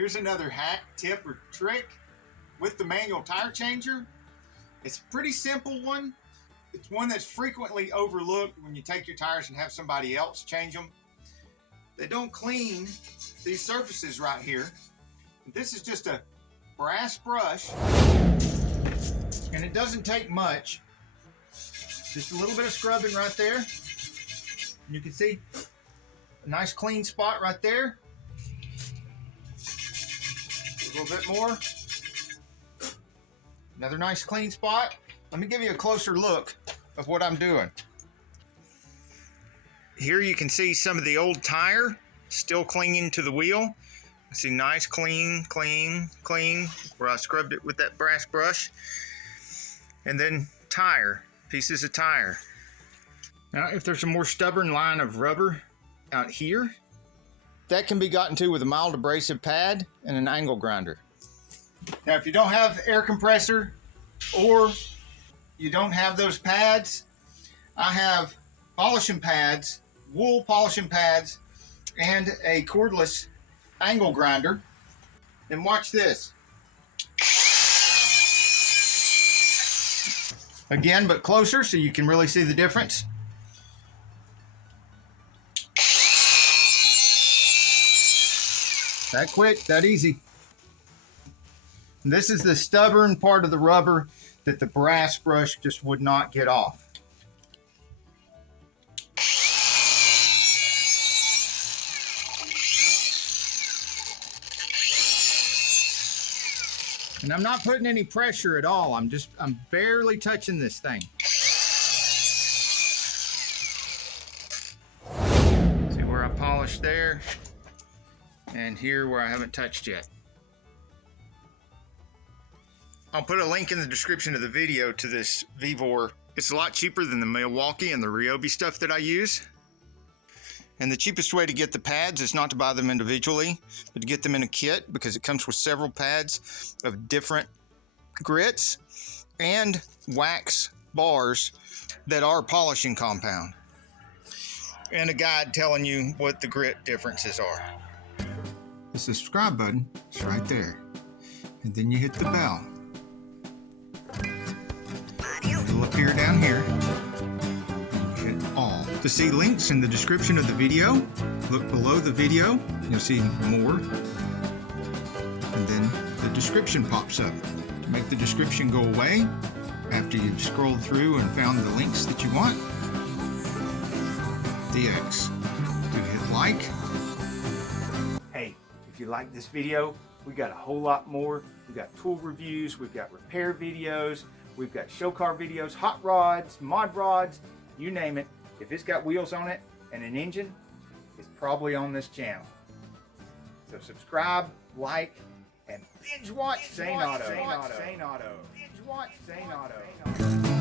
Here's another hack, tip, or trick with the manual tire changer. It's a pretty simple one. It's one that's frequently overlooked when you take your tires and have somebody else change them. They don't clean these surfaces right here. This is just a brass brush, and it doesn't take much. Just a little bit of scrubbing right there. And you can see a nice clean spot right there. A little bit more. Another nice clean spot. Let me give you a closer look of what I'm doing. Here you can see some of the old tire still clinging to the wheel. I see nice, clean, where I scrubbed it with that brass brush. And then tire, pieces of tire. Now, if there's a more stubborn line of rubber out here, that can be gotten to with a mild abrasive pad and an angle grinder. Now, if you don't have air compressor or you don't have those pads, I have polishing pads, wool polishing pads, and a cordless angle grinder. And watch this. Again, but closer so you can really see the difference. That quick, that easy. And this is the stubborn part of the rubber that the brass brush just would not get off. And I'm not putting any pressure at all. I'm barely touching this thing. See where I polished there, and here where I haven't touched yet. I'll put a link in the description of the video to this Vevor. It's a lot cheaper than the Milwaukee and the Ryobi stuff that I use. And the cheapest way to get the pads is not to buy them individually, but to get them in a kit, because it comes with several pads of different grits and wax bars that are polishing compound. And a guide telling you what the grit differences are. The subscribe button is right there. And then you hit the bell. It'll appear down here. Hit all. To see links in the description of the video, look below the video. You'll see more. And then the description pops up. To make the description go away, after you've scrolled through and found the links that you want, the X. Do hit like. Hey, if you like this video, we got a whole lot more. We've got tool reviews, we've got repair videos, we've got show car videos, hot rods, mod rods, you name it. If it's got wheels on it and an engine, it's probably on this channel. So subscribe, like, and binge watch Saneauto. Binge watch Saneauto.